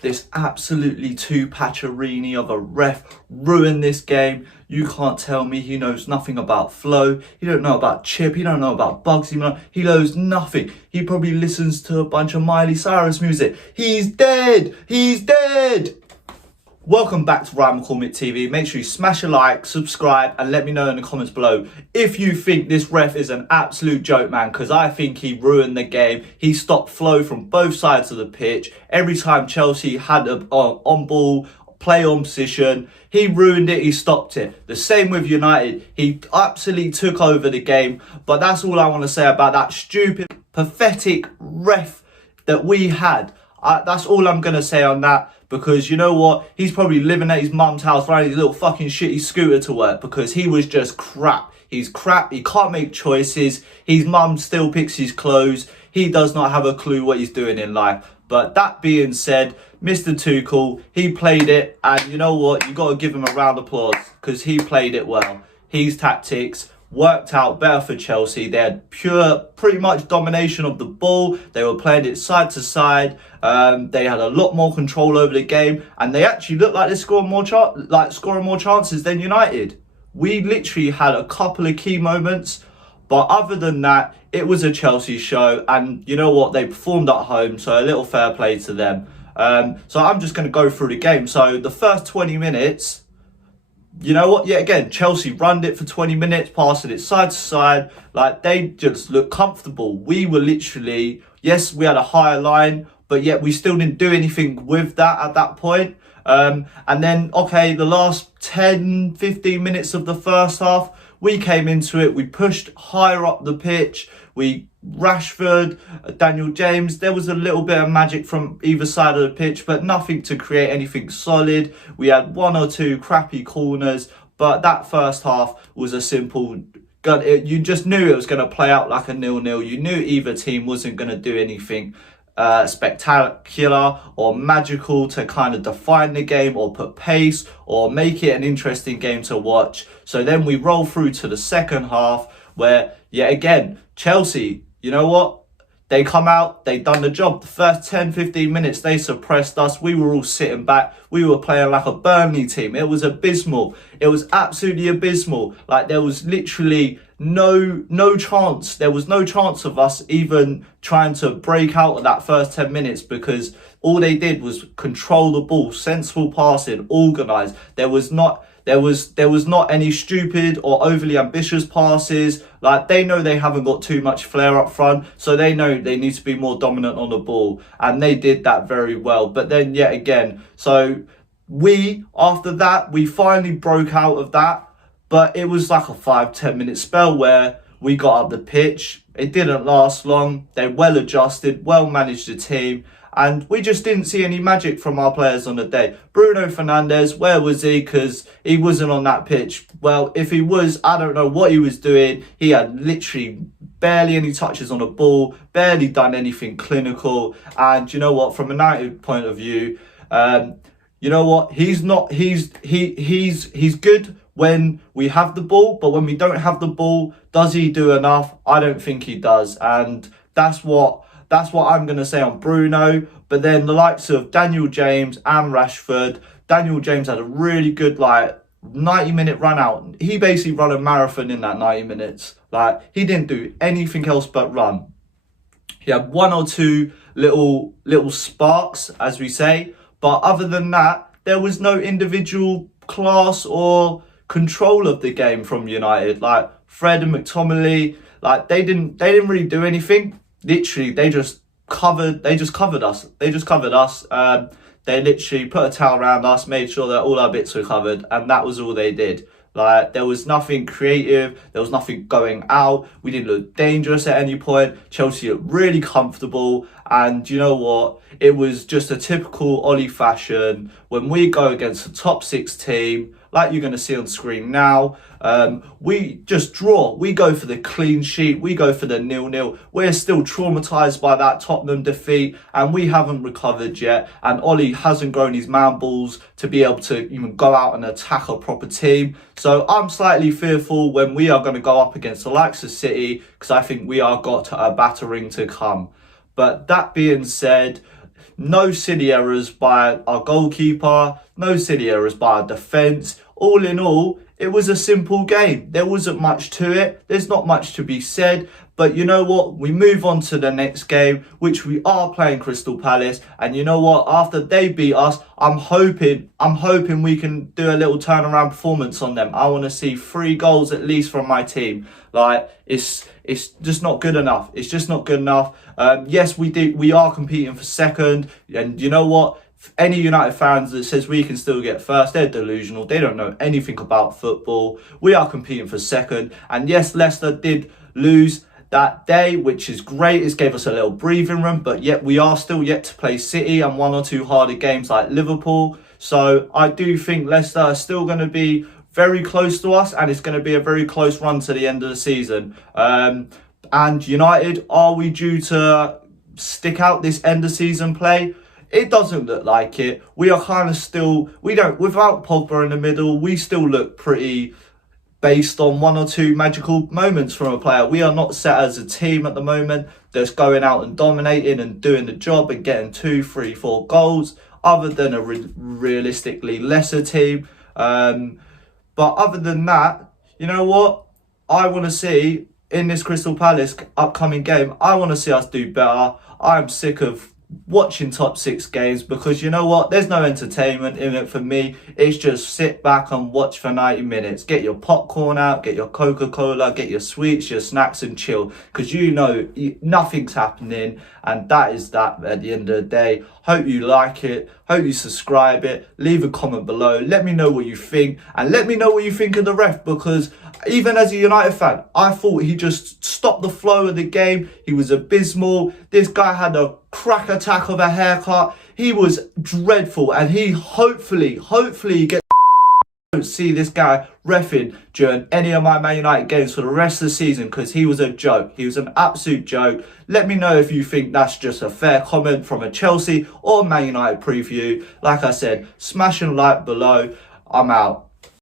this absolutely two-patcherini of a ref ruined this game. You can't tell me he knows nothing about flow. He don't know about chip. He don't know about Bugsy. He knows nothing. He probably listens to a bunch of Miley Cyrus music. He's dead. He's dead. Welcome back to Ryan McCormick TV. Make sure you smash a like, subscribe, and let me know in the comments below if you think this ref is an absolute joke, man, because I think he ruined the game. He stopped flow from both sides of the pitch. Every time Chelsea had a on ball, play on position, he ruined it, he stopped it. The same with United. He absolutely took over the game. But that's all I want to say about that stupid, pathetic ref that we had. That's all I'm going to say on that, because you know what? He's probably living at his mum's house riding his little fucking shitty scooter to work, because he was just crap. He's crap. He can't make choices. His mum still picks his clothes. He does not have a clue what he's doing in life. But that being said, Mr. Tuchel, he played it, and you know what? You got to give him a round of applause, because he played it well. His tactics worked out better for Chelsea. They had pretty much domination of the ball. They were playing it side to side. They had a lot more control over the game, and they actually looked like they're scoring more chances than United. We literally had a couple of key moments, but other than that, it was a Chelsea show. And you know what? They performed at home, so a little fair play to them. So I'm just going to go through the game. So the first 20 minutes. You know what? Yeah, again, Chelsea runned it for 20 minutes, passing it side to side. Like, they just looked comfortable. We were literally, yes, we had a higher line, but yet we still didn't do anything with that at that point. And then, okay, the last 10, 15 minutes of the first half, we came into it. We pushed higher up the pitch. Rashford, Daniel James, there was a little bit of magic from either side of the pitch, but nothing to create anything solid. We had one or two crappy corners, but that first half was a simple gun. You just knew it was going to play out like a 0-0. You knew either team wasn't going to do anything spectacular or magical to kind of define the game or put pace or make it an interesting game to watch. So then we roll through to the second half, where, yet again, Chelsea, you know what? They come out, they done the job. The first 10, 15 minutes, they suppressed us. We were all sitting back. We were playing like a Burnley team. It was abysmal. It was absolutely abysmal. Like, there was literally no chance. There was no chance of us even trying to break out of that first 10 minutes, because all they did was control the ball, sensible passing, organised. There was not any stupid or overly ambitious passes. Like, they know they haven't got too much flair up front, so they know they need to be more dominant on the ball, and they did that very well. But then yet again, so after that, we finally broke out of that, but it was like a 5-10 minute spell where we got up the pitch. It didn't last long. They well adjusted, well managed the team, and we just didn't see any magic from our players on the day. Bruno Fernandes, where was he? Because he wasn't on that pitch. Well, if he was, I don't know what he was doing. He had literally barely any touches on the ball, barely done anything clinical. And you know what? From a United point of view, you know what? He's good when we have the ball, but when we don't have the ball, does he do enough? I don't think he does. And that's what I'm going to say on Bruno. But then the likes of Daniel James and Rashford. Daniel James had a really good 90-minute run out. He basically ran a marathon in that 90 minutes. Like, he didn't do anything else but run. He had one or two little sparks, as we say. But other than that, there was no individual class or control of the game from United. Like, Fred and McTominay, like, they didn't really do anything. Literally, they just covered us. They literally put a towel around us, made sure that all our bits were covered, and that was all they did. Like, there was nothing creative, there was nothing going out. We didn't look dangerous at any point. Chelsea looked really comfortable, and you know what? It was just a typical Ollie fashion. When we go against a top 6 team, like you're going to see on screen now, we just draw. We go for the clean sheet. We go for the 0-0. We're still traumatised by that Tottenham defeat, and we haven't recovered yet. And Ollie hasn't grown his man balls to be able to even go out and attack a proper team. So I'm slightly fearful when we are going to go up against the Lacklustre City, because I think we are got a battering to come. But that being said, No silly errors by our goalkeeper, no silly errors by our defence. All in all, it was a simple game. There wasn't much to it. There's not much to be said. But you know what? We move on to the next game, which we are playing Crystal Palace. And you know what? After they beat us, I'm hoping we can do a little turnaround performance on them. I want to see 3 goals at least from my team. Like, it's just not good enough. It's just not good enough. Yes, we are competing for second. And you know what? Any United fans that says we can still get first, they're delusional. They don't know anything about football. We are competing for second. And yes, Leicester did lose that day, which is great. It gave us a little breathing room, but yet we are still yet to play City and 1 or 2 harder games like Liverpool. So I do think Leicester are still going to be very close to us, and it's going to be a very close run to the end of the season. And United, are we due to stick out this end of season play? It doesn't look like it. We are kind of still, without Pogba in the middle, we still look pretty based on 1 or 2 magical moments from a player. We are not set as a team at the moment that's going out and dominating and doing the job and getting 2, 3, 4 goals, other than a realistically lesser team. But other than that, you know what? I want to see in this Crystal Palace upcoming game, I want to see us do better. I'm sick of watching top 6 games, because you know what, there's no entertainment in it for me. It's just sit back and watch for 90 minutes, get your popcorn out, get your Coca-Cola, get your sweets, your snacks, and chill, because you know nothing's happening. And that is that at the end of the day. Hope you like it, hope you subscribe it, leave a comment below, let me know what you think, and let me know what you think of the ref, because even as a United fan, I thought he just stopped the flow of the game. He was abysmal. This guy had a crack attack of a haircut. He was dreadful, and he hopefully gets. Don't see this guy reffing during any of my Man United games for the rest of the season, because he was a joke. He was an absolute joke. Let me know if you think that's just a fair comment from a Chelsea or Man United preview. Like I said, smash and like below. I'm out.